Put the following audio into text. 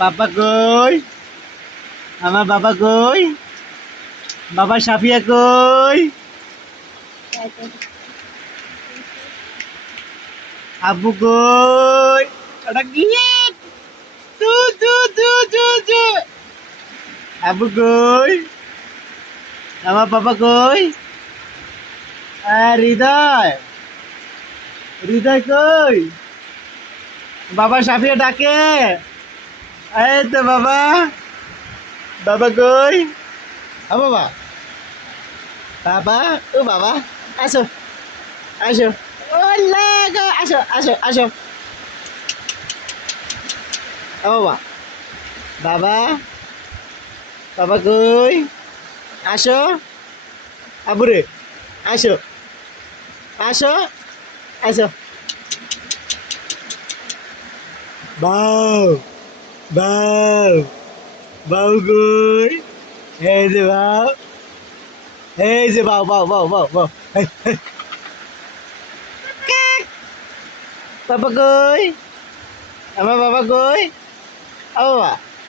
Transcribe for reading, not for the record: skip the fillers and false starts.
পাপা কই? আমার বাবা কই? বাবা সাফিয়া কই? আব্বু কই? ওটা কি? তু তু তু তু তু। আব্বু কই? আমার বাবা কই? হৃদয়, হৃদয় কই? বাবা সাফিয়া ডাকে। এই তো বাবা, বাবা কই? বাবা, বাবা, ও বাবা, আসো, আসো, ওলে গো, আসো, আসো, আসো, ও বাবা, বাবা, বাবা কই? আসো, আবুরে, আসো, আসো, আসো, বাউ, বাউ, বাউ কই? এই যে বাউ, এই যে বাউ, বাউ, বাউ, বাউ, বাউ, এই, এই, বাবা কই? আমার বাবা কই? ও বাবা,